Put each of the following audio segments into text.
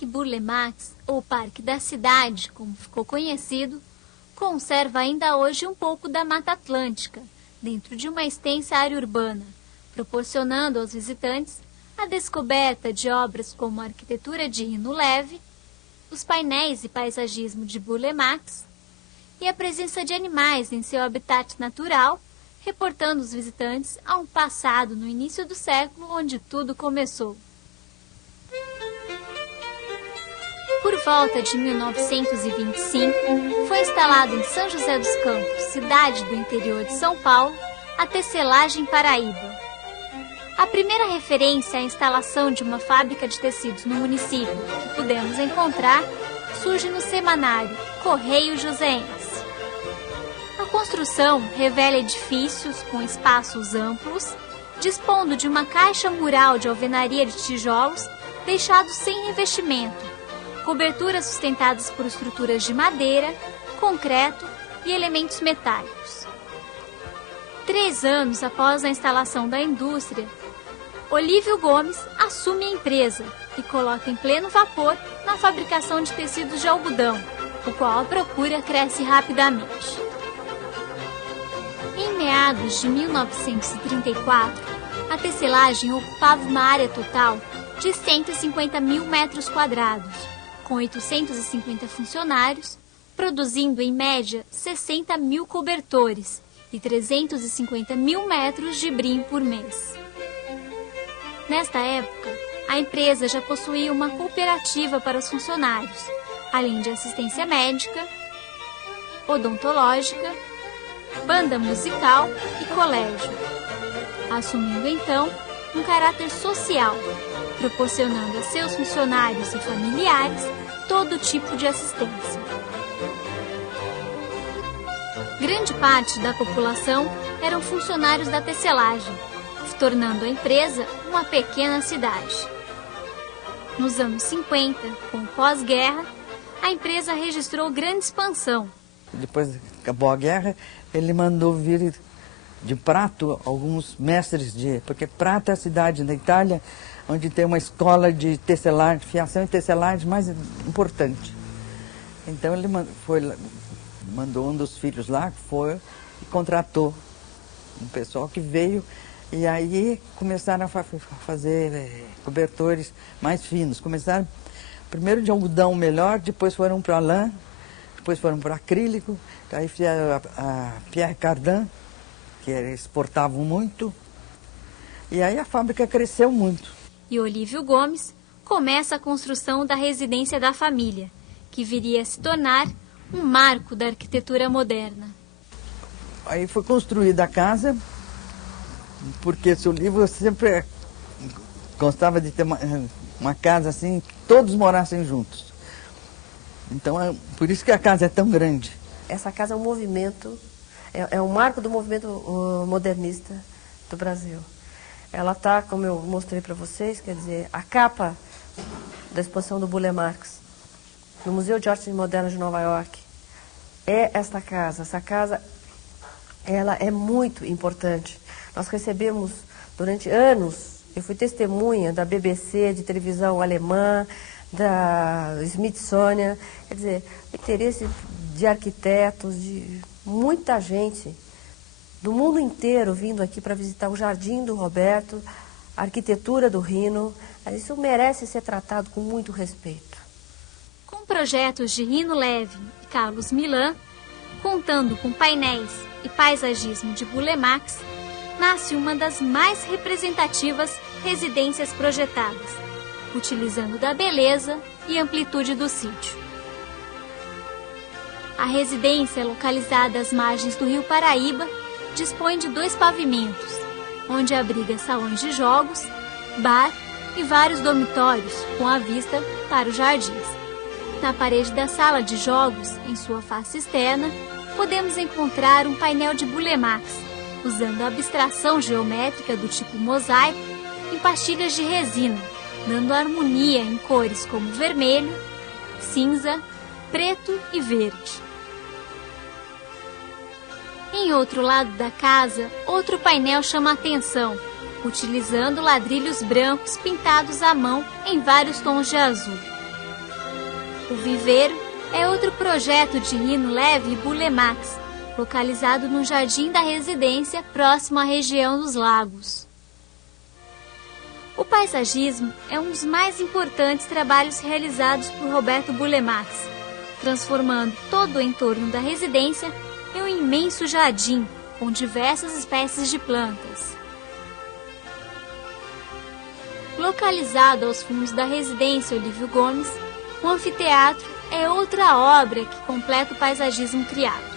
Parque Burle Marx, ou Parque da Cidade, como ficou conhecido, conserva ainda hoje um pouco da Mata Atlântica, dentro de uma extensa área urbana, proporcionando aos visitantes a descoberta de obras como a arquitetura de Rino Leve, os painéis e paisagismo de Burle Marx e a presença de animais em seu habitat natural, reportando os visitantes a um passado no início do século onde tudo começou. Por volta de 1925, foi instalado em São José dos Campos, cidade do interior de São Paulo, a Tecelagem Paraíba. A primeira referência à instalação de uma fábrica de tecidos no município que pudemos encontrar surge no semanário Correio Joseense. A construção revela edifícios com espaços amplos, dispondo de uma caixa mural de alvenaria de tijolos deixados sem revestimento, coberturas sustentadas por estruturas de madeira, concreto e elementos metálicos. 3 anos após a instalação da indústria, Olívio Gomes assume a empresa e coloca em pleno vapor na fabricação de tecidos de algodão, o qual a procura cresce rapidamente. Em meados de 1934, a tecelagem ocupava uma área total de 150 mil metros quadrados, com 850 funcionários, produzindo em média 60 mil cobertores e 350 mil metros de brim por mês. Nesta época, a empresa já possuía uma cooperativa para os funcionários, além de assistência médica, odontológica, banda musical e colégio, assumindo então um caráter social, proporcionando a seus funcionários e familiares todo tipo de assistência. Grande parte da população eram funcionários da tecelagem, tornando a empresa uma pequena cidade. Nos anos 50, com o pós-guerra, a empresa registrou grande expansão. Depois que acabou a guerra, ele mandou vir de Prato alguns mestres porque Prato é a cidade da Itália onde tem uma escola de tecelagem, fiação e tecelagem mais importante. Então ele mandou um dos filhos lá, que foi e contratou um pessoal que veio, e aí começaram a fazer cobertores mais finos. Começaram primeiro de algodão melhor, depois foram para lã, depois foram para acrílico, aí fizeram a Pierre Cardin, que exportavam muito, e aí a fábrica cresceu muito. E Olívio Gomes começa a construção da residência da família, que viria a se tornar um marco da arquitetura moderna. Aí foi construída a casa, porque seu livro sempre gostava de ter uma casa assim, que todos morassem juntos. Então, por isso que a casa é tão grande. Essa casa é um movimento, é um marco do movimento modernista do Brasil. Ela está, como eu mostrei para vocês, quer dizer, a capa da exposição do Burle Marx, no Museu de Arte Moderna de Nova York, é esta casa. Essa casa, ela é muito importante. Nós recebemos, durante anos, eu fui testemunha da BBC, de televisão alemã, da Smithsonian, quer dizer, o interesse de arquitetos, de muita gente do mundo inteiro vindo aqui para visitar o Jardim do Roberto, a arquitetura do Rino. Isso merece ser tratado com muito respeito. Com projetos de Rino Leve e Carlos Milan, contando com painéis e paisagismo de Burle Marx, nasce uma das mais representativas residências projetadas, utilizando da beleza e amplitude do sítio. A residência, localizada às margens do Rio Paraíba, dispõe de 2 pavimentos, onde abriga salões de jogos, bar e vários dormitórios com a vista para os jardins. Na parede da sala de jogos, em sua face externa, podemos encontrar um painel de Burle Marx, usando a abstração geométrica do tipo mosaico em pastilhas de resina, dando harmonia em cores como vermelho, cinza, preto e verde. Em outro lado da casa, outro painel chama a atenção, utilizando ladrilhos brancos pintados à mão em vários tons de azul. O Viveiro é outro projeto de Nino Leve e Bulemax, localizado no jardim da residência, próximo à região dos lagos. O paisagismo é um dos mais importantes trabalhos realizados por Roberto Bulemax, transformando todo o entorno da residência em um imenso jardim com diversas espécies de plantas. Localizado aos fundos da residência Olívio Gomes, o anfiteatro é outra obra que completa o paisagismo criado.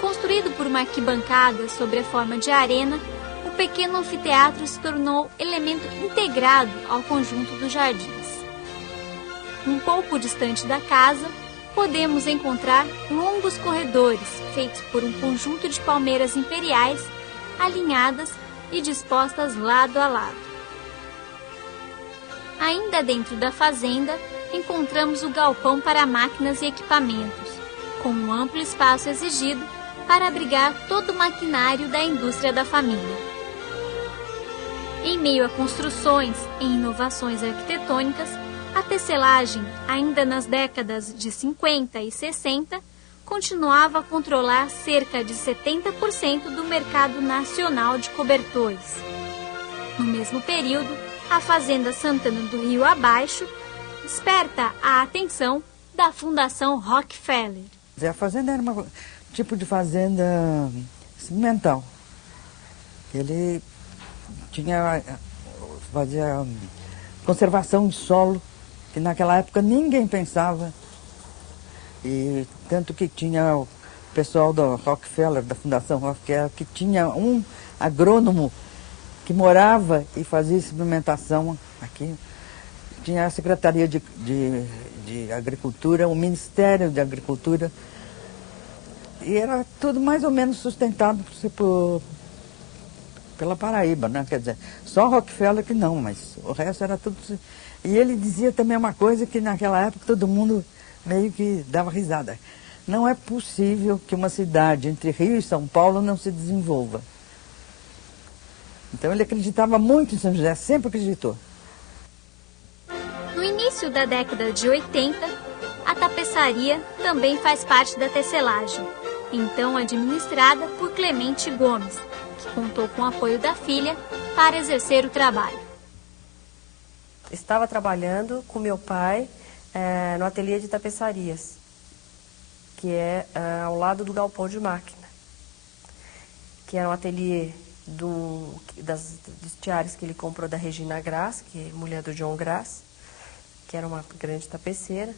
Construído por uma arquibancada sobre a forma de arena, o pequeno anfiteatro se tornou elemento integrado ao conjunto dos jardins. Um pouco distante da casa, podemos encontrar longos corredores feitos por um conjunto de palmeiras imperiais alinhadas e dispostas lado a lado. Ainda dentro da fazenda, encontramos o galpão para máquinas e equipamentos, com um amplo espaço exigido para abrigar todo o maquinário da indústria da família. Em meio a construções e inovações arquitetônicas, a tecelagem, ainda nas décadas de 50 e 60, continuava a controlar cerca de 70% do mercado nacional de cobertores. No mesmo período, a Fazenda Santana do Rio Abaixo desperta a atenção da Fundação Rockefeller. A fazenda era um tipo de fazenda experimental. Ele fazia conservação de solo, que naquela época ninguém pensava. E tanto que tinha o pessoal do Rockefeller, da Fundação Rockefeller, que tinha um agrônomo que morava e fazia experimentação aqui. Tinha a Secretaria de Agricultura, o Ministério de Agricultura, e era tudo mais ou menos sustentado pela Paraíba, né? Quer dizer, só Rockefeller que não, mas o resto era tudo... E ele dizia também uma coisa que naquela época todo mundo meio que dava risada. Não é possível que uma cidade entre Rio e São Paulo não se desenvolva. Então ele acreditava muito em São José, sempre acreditou. No início da década de 80, a tapeçaria também faz parte da tecelagem, então administrada por Clemente Gomes, que contou com o apoio da filha para exercer o trabalho. Estava trabalhando com meu pai no ateliê de tapeçarias, que é ao lado do galpão de máquina, que era um ateliê dos tiares que ele comprou da Regina Grass, que é mulher do John Grass, que era uma grande tapeceira,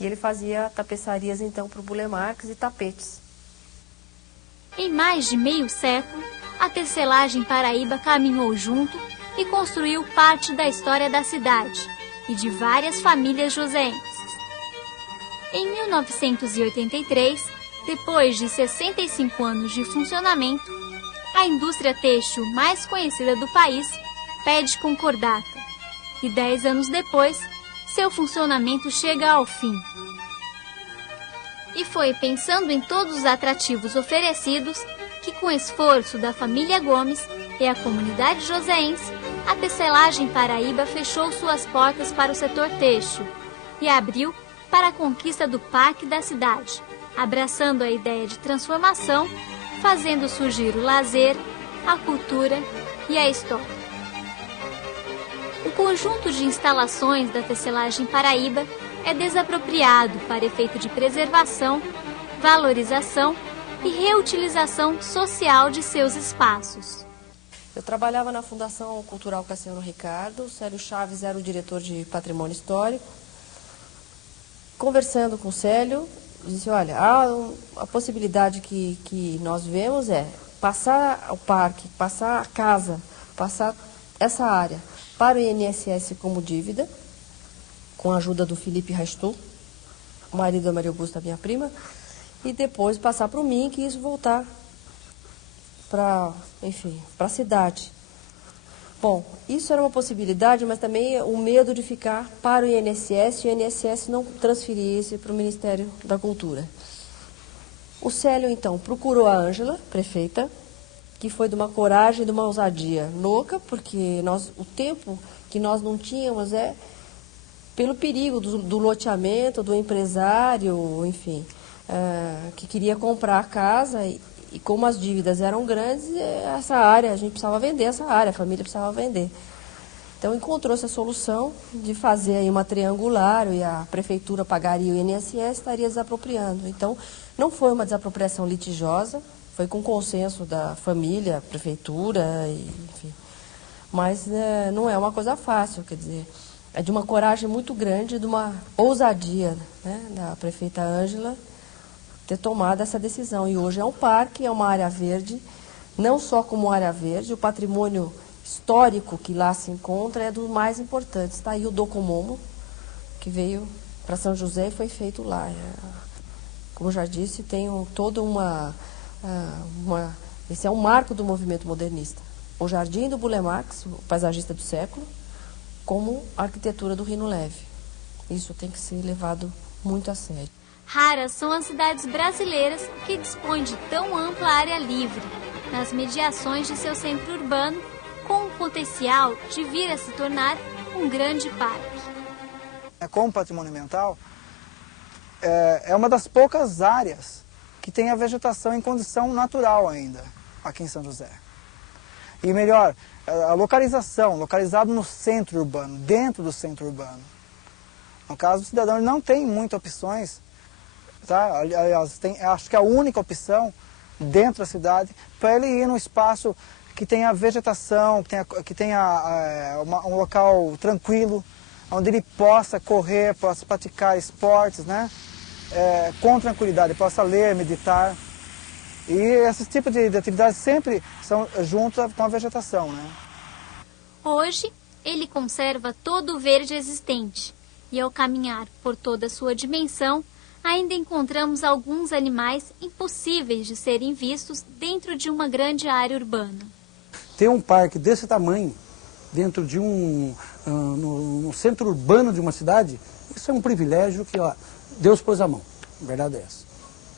e ele fazia tapeçarias então para o Bulemax e tapetes. Em mais de meio século, a tecelagem Paraíba caminhou junto e construiu parte da história da cidade e de várias famílias joseenses. Em 1983, depois de 65 anos de funcionamento, a indústria têxtil mais conhecida do país pede concordata e 10 anos depois, seu funcionamento chega ao fim. E foi pensando em todos os atrativos oferecidos que, com o esforço da família Gomes e a comunidade joseense, a tecelagem Paraíba fechou suas portas para o setor têxtil e abriu para a conquista do parque da cidade, abraçando a ideia de transformação, fazendo surgir o lazer, a cultura e a história. O conjunto de instalações da tecelagem Paraíba é desapropriado para efeito de preservação, valorização e reutilização social de seus espaços. Eu trabalhava na Fundação Cultural Cassiano Ricardo, o Célio Chaves era o diretor de Patrimônio Histórico. Conversando com o Célio, disse, olha, a possibilidade que nós vemos é passar o parque, passar a casa, passar essa área para o INSS como dívida, com a ajuda do Felipe Rastou, o marido da Maria Augusta, minha prima, e depois passar para o MINC e isso voltar para a cidade. Bom, isso era uma possibilidade, mas também o medo de ficar para o INSS e o INSS não transferir isso para o Ministério da Cultura. O Célio, então, procurou a Ângela, prefeita, que foi de uma coragem, de uma ousadia louca, porque o tempo que nós não tínhamos pelo perigo do loteamento, do empresário, enfim, que queria comprar a casa e como as dívidas eram grandes, essa área, a gente precisava vender essa área, a família precisava vender. Então encontrou-se a solução de fazer aí uma triangular e a prefeitura pagaria o INSS e estaria desapropriando. Então não foi uma desapropriação litigiosa, foi com consenso da família, prefeitura, enfim. Mas não é uma coisa fácil, quer dizer, é de uma coragem muito grande, de uma ousadia, né, da prefeita Ângela ter tomado essa decisão. E hoje é um parque, é uma área verde, não só como área verde, o patrimônio histórico que lá se encontra é dos mais importantes. Está aí o Docomomo, que veio para São José e foi feito lá. Como já disse, tem toda esse é um marco do movimento modernista. O Jardim do Burle Marx, o paisagista do século, como a arquitetura do Rino Leve. Isso tem que ser levado muito a sério. Raras são as cidades brasileiras que dispõem de tão ampla área livre, nas mediações de seu centro urbano, com o potencial de vir a se tornar um grande parque. Como patrimônio ambiental, é uma das poucas áreas que tem a vegetação em condição natural ainda, aqui em São José. E melhor, a localização, localizado no centro urbano, dentro do centro urbano. No caso, o cidadão não tem muitas opções, tá? Aliás, acho que a única opção dentro da cidade para ele ir num espaço que tenha vegetação, que tenha um local tranquilo, onde ele possa correr, possa praticar esportes, né? Com tranquilidade, possa ler, meditar. E esses tipos de atividades sempre são juntos com a vegetação, né? Hoje, ele conserva todo o verde existente e ao caminhar por toda a sua dimensão, ainda encontramos alguns animais impossíveis de serem vistos dentro de uma grande área urbana. Ter um parque desse tamanho, dentro de no centro urbano de uma cidade, isso é um privilégio que, ó, Deus pôs a mão, a verdade é essa,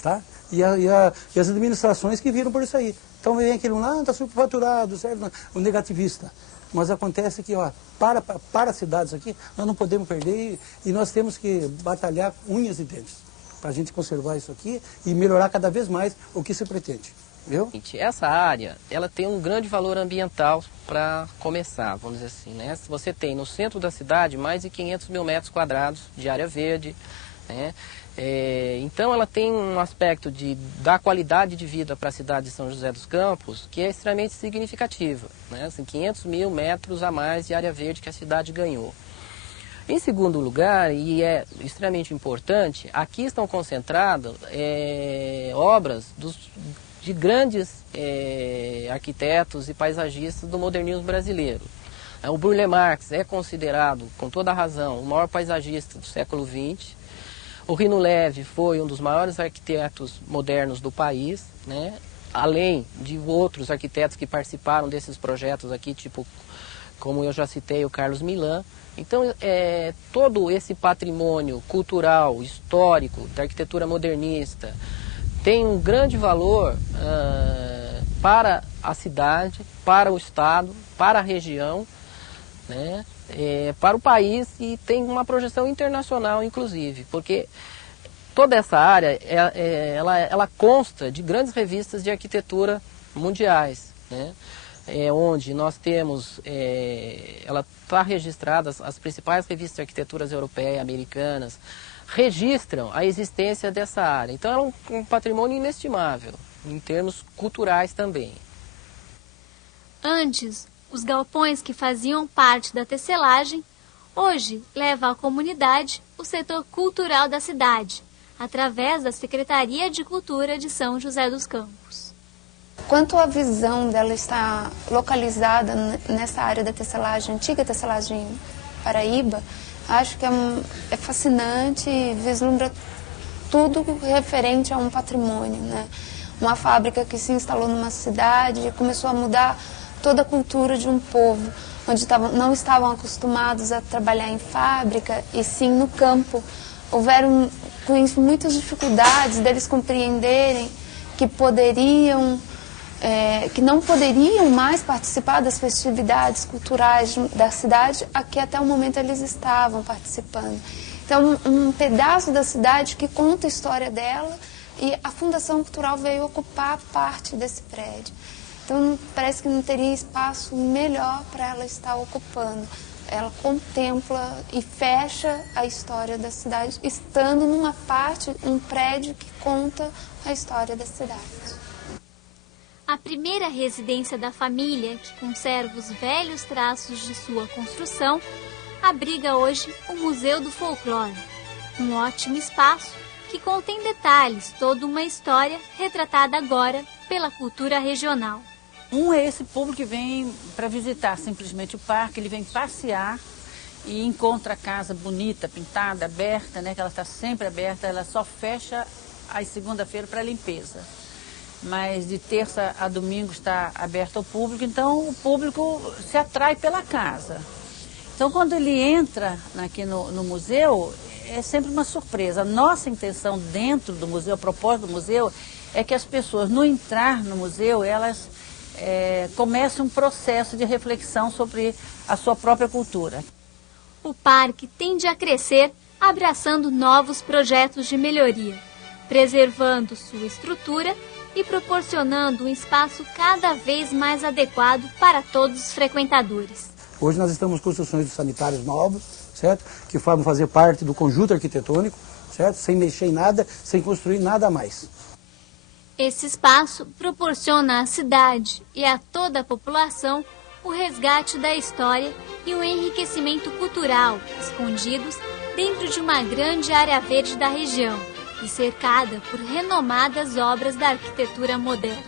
tá? E as administrações que viram por isso aí. Então vem aquele, está superfaturado, certo? O negativista. Mas acontece que, ó, para as cidades aqui, nós não podemos perder e nós temos que batalhar unhas e dentes para a gente conservar isso aqui e melhorar cada vez mais o que se pretende. Viu? Essa área, ela tem um grande valor ambiental para começar, vamos dizer assim, né? Você tem no centro da cidade mais de 500 mil metros quadrados de área verde, né? Então ela tem um aspecto de dar qualidade de vida para a cidade de São José dos Campos que é extremamente significativa, né? Assim, 500 mil metros a mais de área verde que a cidade ganhou. Em segundo lugar, e é extremamente importante, aqui estão concentradas obras de grandes arquitetos e paisagistas do modernismo brasileiro. O Burle Marx é considerado, com toda razão, o maior paisagista do século XX. O Rino Leve foi um dos maiores arquitetos modernos do país, né? Além de outros arquitetos que participaram desses projetos aqui, tipo, como eu já citei, o Carlos Milan. Então, todo esse patrimônio cultural, histórico, da arquitetura modernista, tem um grande valor para a cidade, para o estado, para a região, né? Para o país e tem uma projeção internacional, inclusive, porque toda essa área ela consta de grandes revistas de arquitetura mundiais, né? Onde nós temos, ela está registrada, as principais revistas de arquiteturas europeias e americanas registram a existência dessa área. Então é um patrimônio inestimável, em termos culturais também. Antes, os galpões que faziam parte da tecelagem, hoje leva à comunidade o setor cultural da cidade, através da Secretaria de Cultura de São José dos Campos. Quanto à visão dela estar localizada nessa área da tecelagem, antiga tecelagem Paraíba, acho que é fascinante e vislumbra tudo referente a um patrimônio, né? Uma fábrica que se instalou numa cidade e começou a mudar toda a cultura de um povo, onde não estavam acostumados a trabalhar em fábrica e sim no campo. Houveram com isso muitas dificuldades deles compreenderem que poderiam que não poderiam mais participar das festividades culturais da cidade, a que até o momento eles estavam participando. Então, um pedaço da cidade que conta a história dela, e a Fundação Cultural veio ocupar parte desse prédio. Então, parece que não teria espaço melhor para ela estar ocupando. Ela contempla e fecha a história da cidade, estando numa parte, um prédio que conta a história da cidade. A primeira residência da família, que conserva os velhos traços de sua construção, abriga hoje o Museu do Folclore, um ótimo espaço que contém detalhes, toda uma história retratada agora pela cultura regional. Um é esse público que vem para visitar simplesmente o parque, ele vem passear e encontra a casa bonita, pintada, aberta, né, que ela está sempre aberta, ela só fecha às segunda-feira para limpeza. Mas de terça a domingo está aberto ao público, então o público se atrai pela casa. Então quando ele entra aqui no museu, é sempre uma surpresa. A nossa intenção dentro do museu, a propósito do museu, é que as pessoas, no entrar no museu, elas comecem um processo de reflexão sobre a sua própria cultura. O parque tende a crescer, abraçando novos projetos de melhoria, preservando sua estrutura e proporcionando um espaço cada vez mais adequado para todos os frequentadores. Hoje nós estamos com construções de sanitários novos, certo? Que vão fazer parte do conjunto arquitetônico, certo? Sem mexer em nada, sem construir nada a mais. Esse espaço proporciona à cidade e a toda a população o resgate da história e o enriquecimento cultural, escondidos dentro de uma grande área verde da região e cercada por renomadas obras da arquitetura moderna.